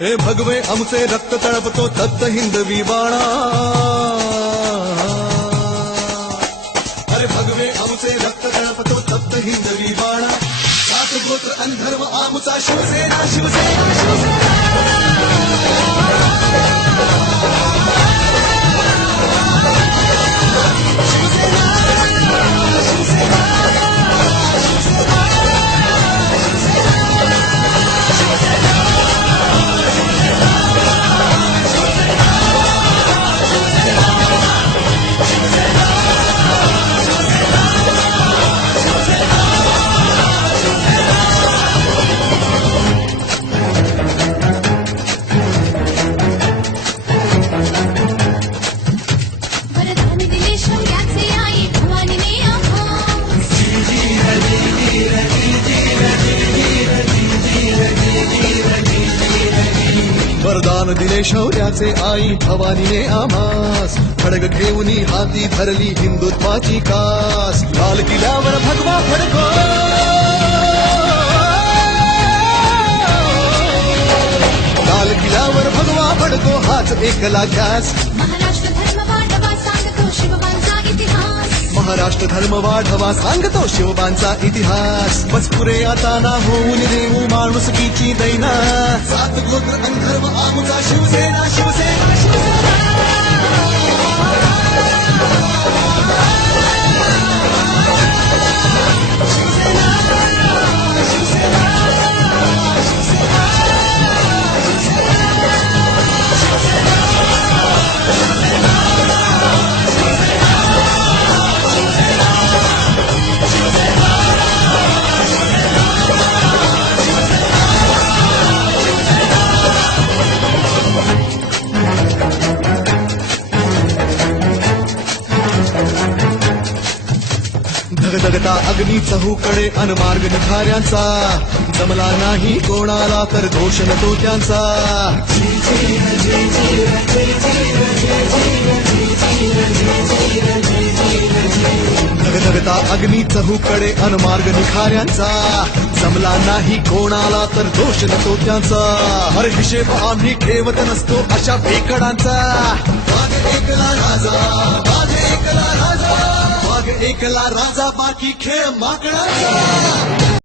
हे भगवे आमचे रक्त तळपतो दत्त हिंदवी बाणा अरे भगवे आमचे रक्त तळपतो तप्त हिंदवी बाणा सात गोत्र अंधर्व आमचा शिवसेना शिवसेना शिवसेना. शौर्याचे आई भवानीने आमास. खडग घेऊन हाती धरली हिंदुत्वाची कास. लाल किल्ल्यावर भगवा फडको. लाल किल्ल्यावर भगवा फडको. हाच एकला ध्यास इतिहास महाराष्ट्र धर्म वाढवा सांगतो शिवबांचा इतिहास. मजपुरे आता ना होऊन देऊ माणुसकीची दैना सात गोत्र अंधर्व आमचा शिवसेना शिवसेना शिवसेना. धगधगता अग्नी चहूकडे अनमार्ग निखाऱ्यांचा. जमला नाही कोणाला तर दोष नको त्यांचा. धगधगता अग्नी चहूकडे अनमार्ग निखाऱ्यांचा. जमला नाही कोणाला तर दोष नको त्यांचा. हर हिशेब आम्ही ठेवत नसतो अशा बेकडांचा एकला राजा. एकला राजा बाकी खेळ माकडाचा